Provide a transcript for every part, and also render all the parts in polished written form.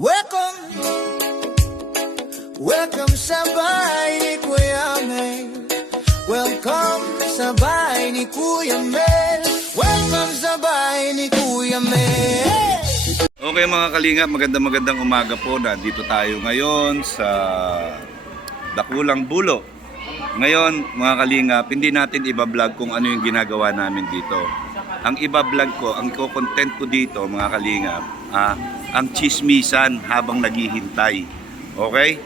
Welcome, welcome sa bahay ni Kuya Mel. Welcome sa bahay ni Kuya Mel. Welcome sa bahay ni Kuya Mel. Okay mga kalingap, magandang umaga po. Nandito tayo ngayon sa Dakulang Bulo. Ngayon mga kalingap, hindi natin iba-vlog kung ano yung ginagawa namin dito. Ang iba-vlog ko, ang content ko dito mga kalingap, ang chismisan habang naghihintay. Okay?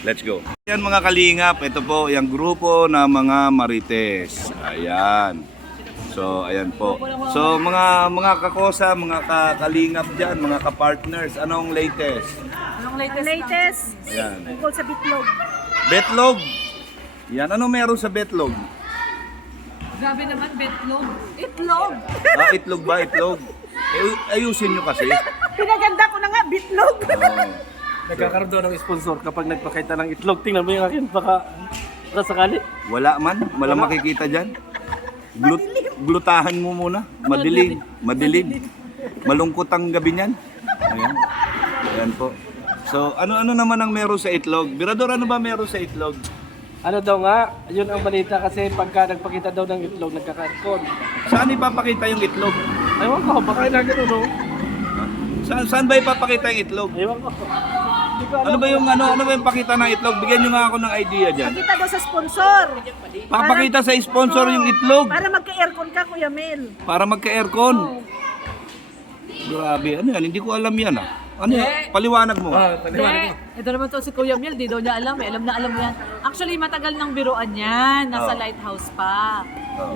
Let's go. Ayan mga kalingap, ito po yung grupo na mga Marites. Ayan. So, ayan po. So, mga kakosa, mga kalingap dyan, mga kapartners, anong latest? Anong latest? Ayan. Tungkol sa bitlog. Betlog. Yan, ano meron sa betlog? Grabe naman, bitlog. Itlog! Itlog ba? Itlog? Ayusin nyo kasi. Pinaganda ko na nga, bitlog. Oh. Nagkakaroon daw ng sponsor kapag nagpakita ng itlog. Tingnan mo yung akin, baka sakali. Wala man, walang makikita dyan. Glutahan mo muna. Madilim. Malungkot ang gabi niyan. Ayan. Ayan po. So, ano naman ang meron sa itlog? Birador, ano ba meron sa itlog? Ano daw nga, yun ang balita kasi pagka nagpakita daw ng itlog, nagkakaroon. Saan ipapakita yung itlog? Ewan ko, baka na gano'n, no? Saan ba ipapakita yung itlog? Ewan ko. Hindi ko alam. Ano ba yung pakita ng itlog? Bigyan nyo nga ako ng idea dyan. Pakita daw sa sponsor. Papakita sa sponsor yung itlog. Para magka-aircon ka, Kuya Mel. Para magka-aircon. Grabe, ano yan? Hindi ko alam yan Ano yan? Paliwanag mo. Hindi. Ito naman to si Kuya Mel, di daw niya alam. Alam na alam mo yan. Actually, matagal nang biruan yan. Nasa Oh. lighthouse pa.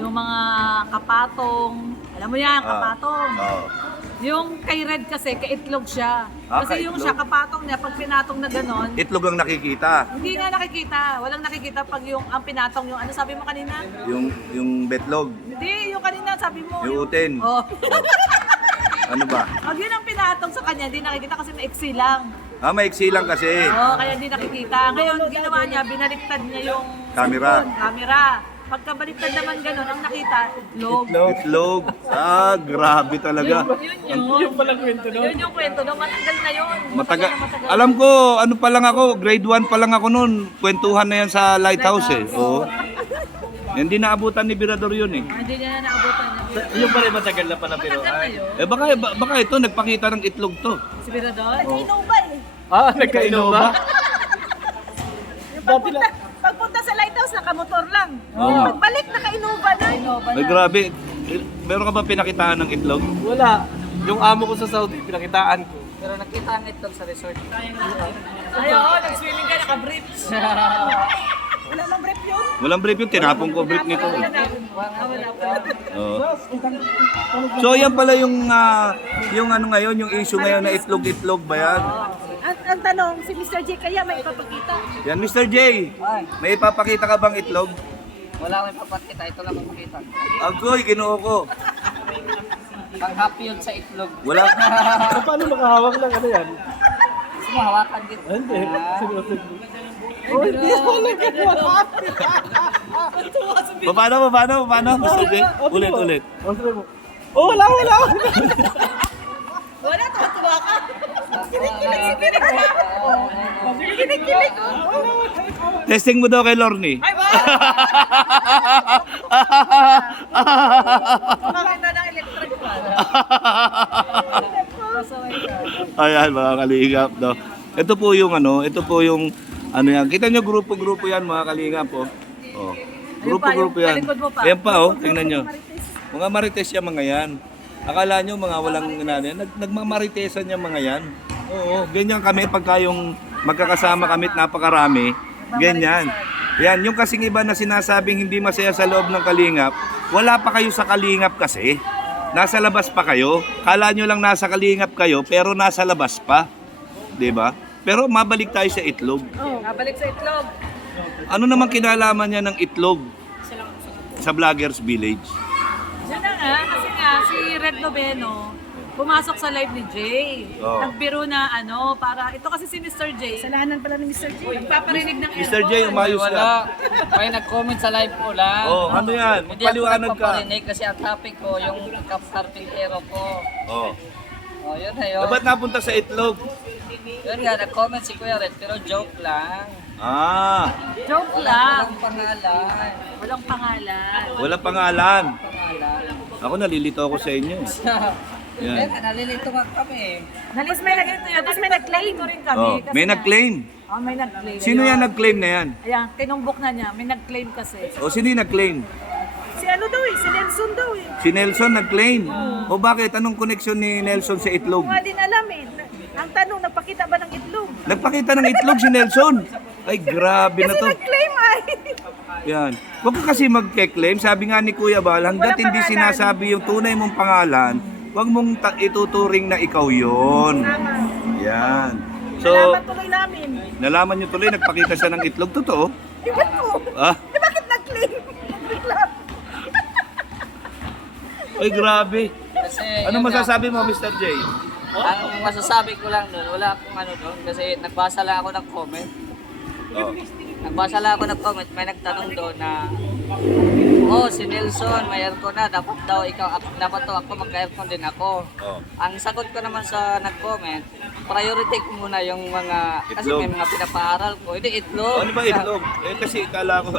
Yung mga kapatong. Alam mo yan, kapatong. Oo. Yung kay Red kasi, kaitlog siya. Kasi yung kaitlog. siya, kapatong niya, pag pinatong na ganon, Itlog lang nakikita. hindi nga nakikita. Walang nakikita pag yung ang pinatong yung ano sabi mo kanina? Yung betlog. Hindi, yung kanina sabi mo. Yung utin. Oh. Ano ba? Pag yun ang pinatong sa kanya, hindi nakikita kasi maiksi lang. Maiksi lang kasi. Oo, kaya hindi nakikita. Ngayon, ginawa niya, binaliktad niya yung Camera. camera. Pagkabaliktad naman ganun, ang nakita, itlog. Itlog. Grabe talaga. Yung palang kwento, no? Yun yung kwento, no? Matagal na yun. Matagal. na matagal. Alam ko, ano pa lang ako, grade 1 pa lang ako noon. Kwentuhan na yan sa lighthouse Oo. Hindi naabutan ni Birador yun Hindi niya na naabutan niya. Yung pala matagal na pala pero. Matagal na yun. Baka ito, nagpakita ng itlog to. Si Birador? Nag-inuba eh. Nagkainom ba? Dati lang. Pagpunta sa lighthouse, nakamotor lang. Oo. Pagbalik, naka-inuba na. Ay, grabe. Meron ka ba pinakitaan ng itlog? Wala. Yung amo ko sa Saudi, pinakitaan ko. Pero nakita ang itlog sa resort. Ay, oo, nag-swimming ka, naka-briefs. Wala nang brief yun? Walang brief yun, tinapong ko brief nito. Wala pa. Oo. So yan pala yung ano ngayon, yung issue ngayon na itlog-itlog ba yan? Ang tanong, si Mr. J kaya may ipapakita? Yan Mr. J, may ipapakita ka bang itlog? Wala akong ipapakita, ito lang ang makita. Agoy, ginoo ko. Pang happy yun sa itlog. Wala. Paano makahawak ng ano yan? Gusto mo hawakan din. Hindi. Seryoso. Paano, Mr. J? Ulit. Oh, wala. Wala, tuwa ka. Kinikilig ka. Kinikilig ka. Testing mo daw kay Lorne. Ay, ba? Makita ng electric fan. Ayan mga kalingap. No? Ito po yung ano yan. Kita nyo grupo-grupo yan mga kalingap po. Oh. Grupo-grupo yan. Ayan pa tingnan nyo. Mga marites yan mga yan. Akala nyo mga walang nagmamaritesan yung mga yan. Oo, ganyan kami pagka yung magkakasama kami at napakarami. Ganyan. Yan, yung kasing iba na sinasabing hindi masaya sa loob ng kalingap, wala pa kayo sa kalingap kasi. Nasa labas pa kayo. Kala nyo lang nasa kalingap kayo, pero nasa labas pa. 'Di ba? Pero mabalik tayo sa itlog. Nabalik sa itlog. Ano naman kinalaman niya ng itlog sa Vloggers Village? Yun na nga, kasi nga, si Red Noveno, pumasok sa live ni Jay. Oo. Nagbiro na para, ito kasi si Mr. J. Kasalanan pala ni Mr. J. Nagpaparinig ng aircon. Mr. J, umayos ka. Wala. May nag-comment sa live ko lang. Oh, ano yan? Hindi ako Paliwanag ka. nagpaparinig kasi ang topic ko, yung carpintero ko. Oh. Oh, yun na yun. Ba't napunta sa itlog? Yun nga, nag-comment si Kuya Red, pero joke lang. Ah, Joke lang. Walang pangalan. Walang pangalan. walang pangalan. Pangalan. Ako nalilito ako sa inyo. Yan. Yan, nalilito nga kami. Nalis may tapos may nag-claim rin kami. Oh, kasi may nga- nag-claim. Oh, may nag-claim. Sino yan nag-claim na yan? Ayan, tinumbok na niya. May nag-claim kasi. O sino yung nag-claim? Si ano daw eh, si Nelson daw eh. Si Nelson nag-claim. O bakit? Anong connection ni Nelson sa itlog? Hindi din alam eh. Ang tanong, nagpakita ba ng itlog? Nagpakita ng itlog si Nelson. Ay, grabe na to. Nag-claim ay. Yan. Huwag ka kasi mag-claim. Sabi nga ni Kuya Bal, hanggat Walang hindi pangalan. sinasabi yung tunay mong pangalan, huwag mong ituturing na ikaw yon. Yan. So, Nalaman tuloy namin. nalaman nyo tuloy, nagpakita siya ng itlog. Totoo? Iban ko. Ah? Eh, bakit nag-claim? Ay, grabe. Kasi, Ano yun nga, masasabi mo, Mr. J? Ang masasabi ko lang doon, wala akong ano doon, kasi nagbasa lang ako ng comment. Oh. Nagbasa lang ako ng comment, may nagtanong doon na, oh, si Nelson, may aircon na, dapat daw dapat daw ako magka-aircon din ako. Oh. Ang sagot ko naman sa nag-comment, priority ko muna yung mga, kasi Itlog. may mga pinapaaral ko, hindi itlog. Ano ba itlog? Eh kasi kala ko,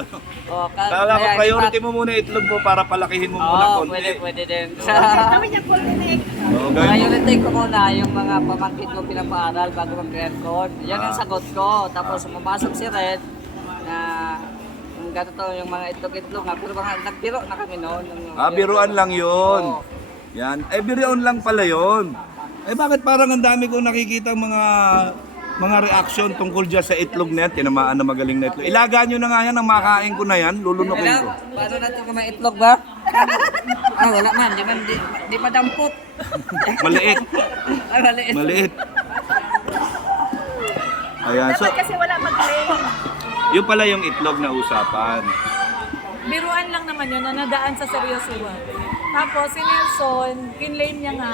Oh, kala ko priority mo muna itlog mo para palakihin mo muna Oo, konti. pwede din. Kami niya po rinig. Oo, gawin mo. Priority ko muna yung mga pamangkin ko pinapaaral bago mag-aircon. Yan ang sagot ko. Tapos pumasok si Red na yung ganito yung mga itlog-itlog nga. Pero mga nagbiro na kami noon. Ah, biruan lang yun. Oo. Yan. Eh, biruan lang pala yun. Eh, bakit parang ang dami kong nakikita mga reaction tungkol dyan sa itlog na yan? Tinamaan na magaling na itlog. Ilaga nyo na nga yan, ang makain ko na yan, lulunukin ko. Alam, paano natin kung may itlog ba? Wala man. Di pa dampot. Maliit. Ay, maliit. Maliit. Ayan, so, Kasi wala mag-claim. yun pala yung itlog na usapan. Biruan lang naman yun na nadaan sa seryosohan. Tapos si Nelson, kinlaim niya nga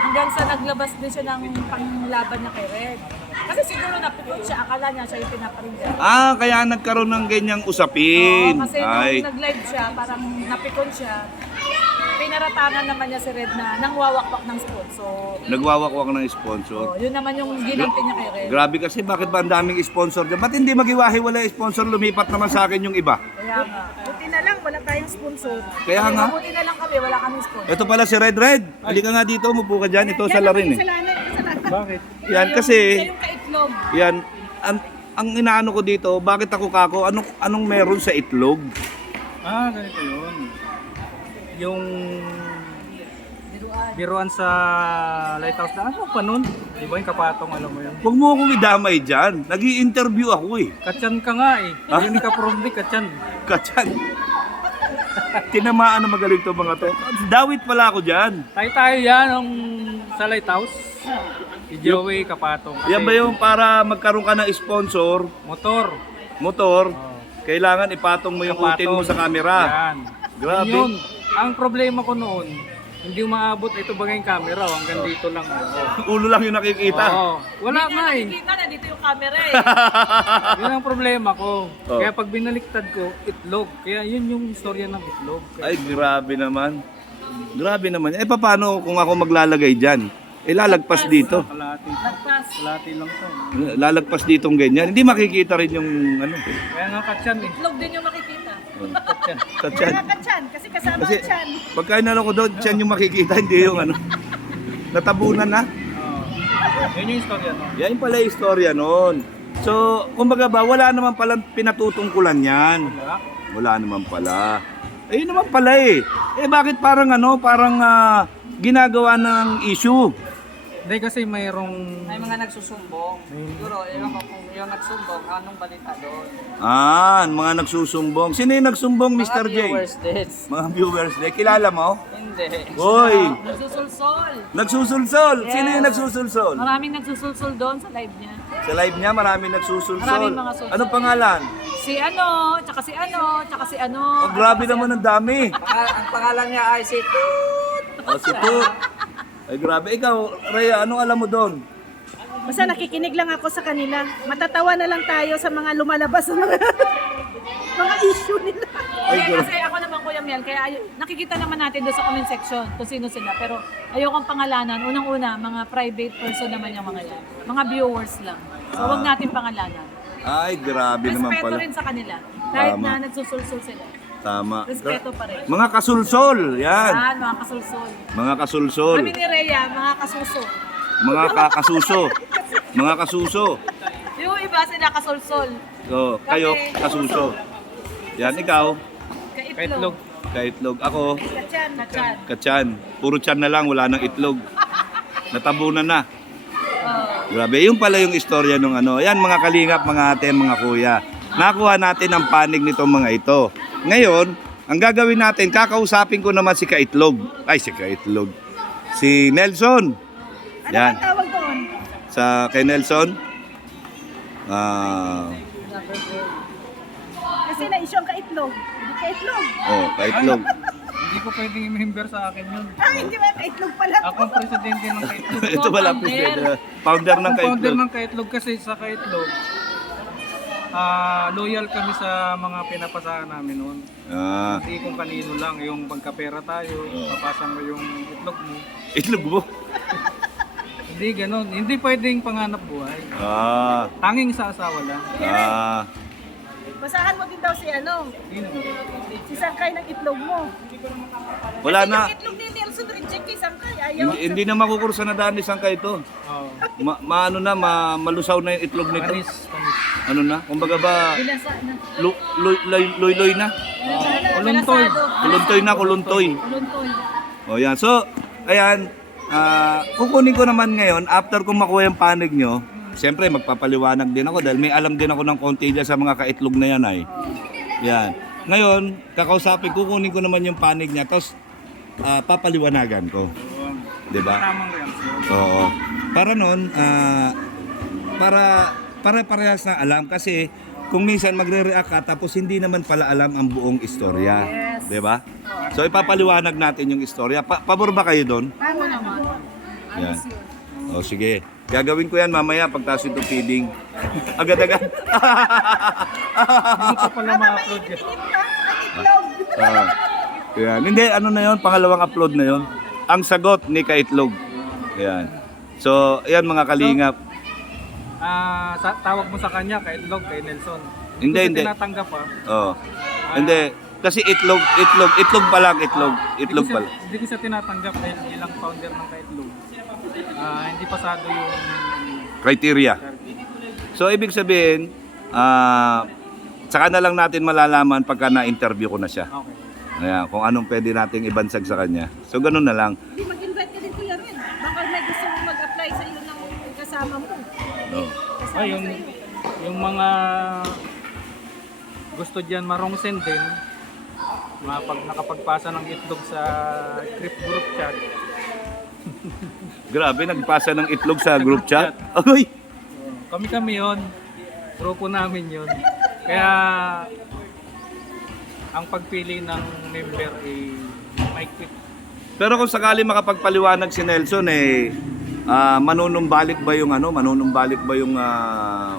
hanggang sa naglabas din siya ng panglaban niya kay Red. Kasi siguro napikot siya, akala niya siya yung pinaparinggan. Ah, kaya nagkaroon ng ganyang usapin. Oo, kasi Ay, nung nag-live siya, parang napikon siya. Pinaratangan naman niya si Red na nangwawakwak ng sponsor. nagwawakwak ng sponsor. So, yun naman yung ginampi niya kay Red. Grabe kasi, bakit ba ang daming sponsor dyan? Ba't hindi magiwahiwala yung sponsor? Lumipat naman sa akin yung iba. Kaya nga. Buti na lang, wala tayong sponsor. Kaya nga. Buti na lang kami, wala kaming sponsor. Ito pala si Red Red. Halika nga dito, umupo ka dyan. Ito sa larin eh. Bakit? Yan kasi, Siya yung kaitlog. yan, ang inaano ko dito, bakit ako kako? Anong meron sa itlog? Ah, ganito yun. Yung biruan sa lighthouse na ano pa nun? Di ba yung kapatong alam mo yun? Huwag mo akong idamay dyan. Nag-i-interview ako eh. Katyan ka nga eh. Ah? Yun ka probably katyan. Katyan. Tinamaan na magaling to mga to. Dawit pala ako dyan. Tayo yan ang sa lighthouse. Si Joey kapatong. Kasi Yan ba yung para magkaroon ka ng sponsor, motor. motor, Oh. kailangan ipatong mo yung utin mo sa camera. Yan. Grabe. Yun. Ang problema ko noon, hindi umaabot ito bagay yung camera, hanggang dito lang. Ulo lang yung nakikita. Oo. Wala nga eh. Nakikita na dito yung camera eh. Yun ang problema ko. Oh. Kaya pag binaliktad ko, itlog. Kaya yun yung istorya ng itlog. Ay, grabe naman. Grabe naman. Eh, paano kung ako maglalagay dyan? Eh, lalagpas dito. Kalahati. Lagpas. Kalahati lang to. Lalagpas ditong ganyan. Hindi makikita rin yung ano. Kaya nga katyan eh. Itlog din yung makikita. Katyan. Sa tiyan. Katyan, kasi kasama Kasi ang tiyan. pagka inano ko doon, tiyan yung makikita, hindi yung ano. Natabunan na. Oo. Yun yung istorya no. Yan pala yung istorya noon. So, kumbaga ba, wala naman pala pinatutungkulan yan. Wala. Wala naman pala. Eh, yun naman pala eh. Eh, bakit parang ginagawa ng issue? Hindi kasi mayroong... May mga nagsusumbong. Siguro, ewan ko kung yung nagsumbong, anong balita doon? Ah, mga nagsusumbong. Sino yung nagsumbong, Mga Mr. J? viewers din. Mga viewers. Kilala mo? Hindi. Hoy! Nagsusulsol. Nagsusulsol! Sino yung Yes. nagsusulsol? Maraming nagsusulsol doon sa live niya. Sa live niya, maraming nagsusulsol. Maraming mga sulsol. Anong pangalan? Si ano, tsaka si ano, tsaka si ano. Oh, grabe naman ang dami. Ang pangalan niya ay si Toot. Oh, si Tut. Ay, grabe. Ikaw, Rhea, anong alam mo doon? Basta nakikinig lang ako sa kanila. Matatawa na lang tayo sa mga lumalabas. mga issue nila. Hindi, kasi ako naman Kuya Miel, kaya nakikita naman natin doon sa comment section kung sino sila. Pero ayokong pangalanan. Unang-una, mga private person naman yung mga yan. Mga viewers lang. So huwag natin pangalanan. Ay, grabe naman Respeto pala. rin sa kanila. Kahit Tama. na nagsusulsul sila. Tama. Respeto pa rin. Mga kasulsol, yan. Yan, mga kasulsul. Mga kasulsol. Kami ni Rhea, mga kasuso. Mga kakasuso. Mga kasuso. Yung iba sila kasulsul. So, kayo, kasuso. Yan, ikaw, Kaitlog. kaitlog. Ako, Kachan. Kachan. katsan. Puro tiyan na lang, wala nang itlog. Natabunan na. Oh. Grabe, yung pala yung istorya nung ano. Yan mga kalingap, mga ate, mga kuya. Nakuha natin ang panig nitong mga ito. Ngayon, ang gagawin natin, kakausapin ko naman si Kaitlog. Ay, si Kaitlog. Si Nelson. Ano Yan. ang tawag doon? Sa kay Nelson. Kasi na-issue ang kaitlog. Hindi kaitlog. Kaitlog. Hindi ko pwedeng i-member sa akin yun. Hindi ba kaitlog pala to? Ako ang presidente ng Kaitlog. Ito pala, founder ng Ang founder Kaitlog. ng Kaitlog kasi sa Kaitlog, loyal kami sa mga pinapasahan namin noon. Ah, Hindi kung kanino lang, yung pagkapera tayo, papasan mo yung itlog mo. itlog mo. Hindi ganon, hindi pwedeng panganap buhay. Ah, Tanging sa asawa lang. Basahan mo din daw si ano, si Sangkay ng itlog mo. wala na. Yung itlog ni Nelson reject kay Sangkay. Ayaw. Hindi na makukursa na daan ni Sangkay ito. Oh, Maano na, malusaw na yung itlog nito. panis. Ano na? Kumbaga ba, Binasa na. loy na? Kuluntoy. Kuluntoy na, kuluntoy. Kuluntoy. O yan. So, ayan. Kukunin ko naman ngayon, after kong makuha yung panig nyo, siyempre magpapaliwanag din ako dahil may alam din ako ng konti dyan sa mga kaitlog na yan ay. Yan. Ngayon, kakausapin, kukunin ko naman yung panig niya, tapos papaliwanagan ko. Diba? Tamang reaksyon. Oo. Para noon, para parehas na alam kasi kung minsan magre-react ka tapos hindi naman pala alam ang buong istorya. Yes. 'Di ba? So ipapaliwanag natin yung istorya. Pabor ba kayo doon? Tama naman. Yan. O sige. Gagawin ko yan mamaya pagtaas itong feeding. Agad-agad. Hindi ko pala ma-upload yan. Yan. Hindi, ano na yon, pangalawang upload na yon. Ang sagot ni Kaitlog. Yan. So, ayan mga kalingap. Tawag mo sa kanya, Kaitlog, kay Nelson. Hindi, Kasi hindi. tinatanggap Oh. Hindi. Kasi itlog pa lang, itlog pa lang. Hindi ko siya tinatanggap dahil ilang founder ng Kaitlog. Hindi pasado yung Criteria. So, ibig sabihin, saka na lang natin malalaman pagka na-interview ko na siya. okay. Ayan, kung anong pwede nating ibansag sa kanya. So, ganun na lang. Hindi mag-invite ka din Kuya Red. Baka may gusto mong mag-apply sa iyo ng kasama mo. No. Yung mga gusto diyan marongsen din, pag nakapagpasa ng itlog sa group chat. Grabe, nagpasa ng itlog sa group chat. Agoy! Kami yon, grupo namin yon. Kaya ang pagpili ng member ay maikpit. Pero kung sakali makapagpaliwanag si Nelson manunumbalik ba yung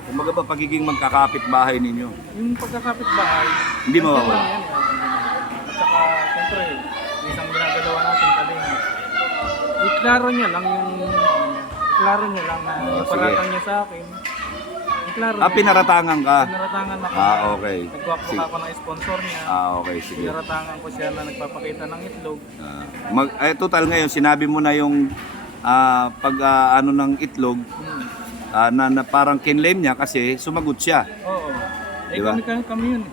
kumbaga ba pagiging magkakapit-bahay ninyo? Yung pagkakapit bahay, Hindi mawawala. yan. At saka, siyempre, isang ginagalawa natin kalinga. Iklaro niya lang yung sige. paratang niya sa akin. Iklaro niya. Pinaratangan ka. Pinaratangan ako. Okay. Nagwapok ako ng sponsor niya. Okay, sige. Pinaratangan ko siya na nagpapakita ng itlog. Total ngayon, sinabi mo na yung ano ng itlog na parang kinlame niya kasi sumagot siya. Oo. Diba? Kami yun.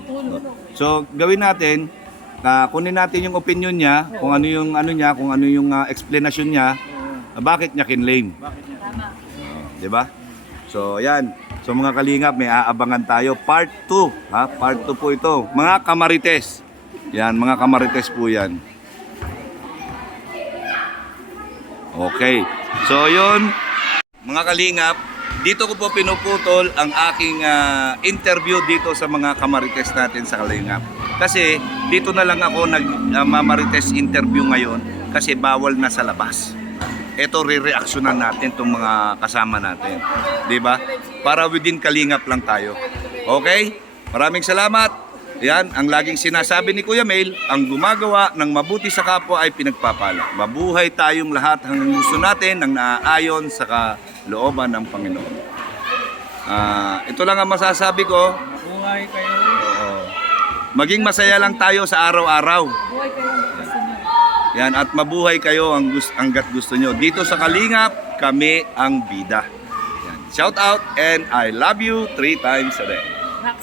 So, gawin natin, kunin natin yung opinion niya, kung ano yung explanation niya, bakit niya kinlame. Tama. Di ba? So, yan. So, mga kalingap, may aabangan tayo. Part 2. Part 2 po ito. Mga kamarites. Yan, mga kamarites po yan. Okay. So, yun. Mga kalingap, dito ko po pinuputol ang aking interview dito sa mga kamarites natin sa Kalingap. Kasi, dito na lang ako nag-mamarites interview ngayon kasi bawal na sa labas. Ito re-reactionan natin itong mga kasama natin. Di ba? Para within Kalingap lang tayo. Okay? Maraming salamat. Yan, ang laging sinasabi ni Kuya Mel, ang gumagawa ng mabuti sa kapwa ay pinagpapala. Mabuhay tayong lahat hanggang gusto natin ng naaayon sa kalooban ng Panginoon. Ito lang ang masasabi ko. Buhay kayo. Oo. Maging masaya lang tayo sa araw-araw. Buhay kayo ang gusto nyo. Yan, at mabuhay kayo hanggat gusto nyo. Dito sa Kalingap, kami ang bida. Yan. Shout out and I love you 3 times a day. Max.